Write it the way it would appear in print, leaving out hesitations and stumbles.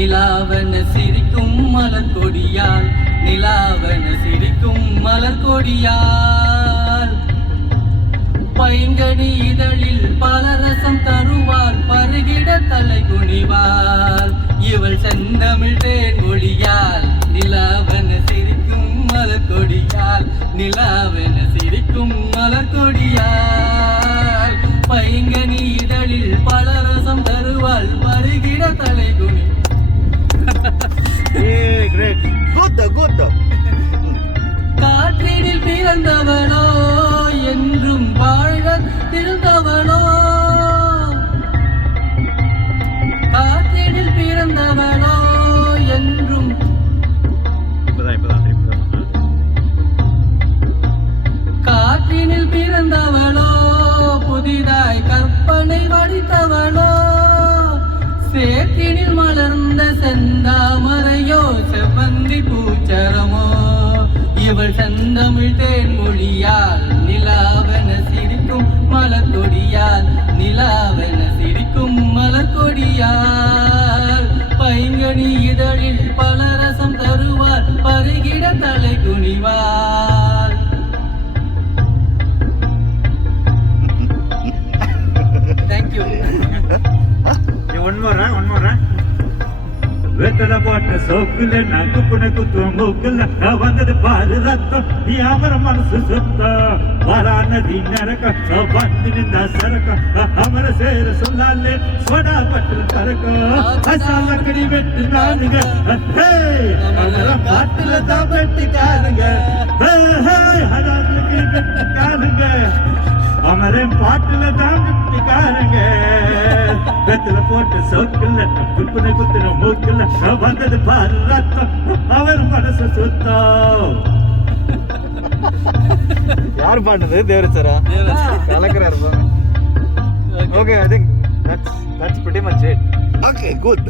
நிலாவென சிரிக்கும் மலர் கொடியால் நிலாவென சிரிக்கும் மலர் கொடியால் பைங்கனி இதழில் பலரசம் தருவாள் பருகிட தலை குனிவாள் இவள் செந்தமிழ் தேன்மொழியால் நிலாவென சிரிக்கும் மலர் கொடியால் நிலாவென சிரிக்கும் மலர் கொடியால் பைங்கனி இதழில் பலரசம் தருவாள் பருகிட தலை குனி. காற்றினில் பிறந்தவனோ என்றும் வாழ திருந்தவனோ காற்றினில் பிறந்தவனோ என்றும் காற்றினில் பிறந்தவளோ புதிதாய் கற்பனை வடித்தவளோ சேற்றினில் மலர்ந்த செந்தாமரையோ செவ்வந்தி பூச்சரமோ இவள் செந்தமிழ் தேன்மொழியால் நிலாவென சிரிக்கும் மலர் கொடியால் நிலாவென சிரிக்கும் மலர் கொடியால் பைங்கனி இதழில் பலரசம் தருவார் பருகிட தலை குனிவார். தேங்க்யூ. ஒன் மோர் வெத்தலை போட்ட சோக்குல நங்கு புனக்கு தூங்குக்குல வந்தது பாரு ரத்தம் அவர மனசு சுத்தம் வரா நதி நரக்க வந்து நின்ற சரக்க அமர சேர சொல்லாலே சோடா பட்டு பறக்க அசாலக்கடி வெட்டு நானுங்க அமரம் பாட்டுல தான் வெட்டிக்காருங்க வெட்டிக்காருங்க அமரன் பாட்டுல தான் வெட்டிக்காருங்க வெத்தல போட்டு சோக்குல குப்புன குத்துன மூக்குல வந்தது பாரு ரத்தம் அவர் மனசு சுத்தம். யார் பாடுனது? தேவரச்சரா கலக்கிறாரு. Okay, I think that's pretty much it. Okay, good.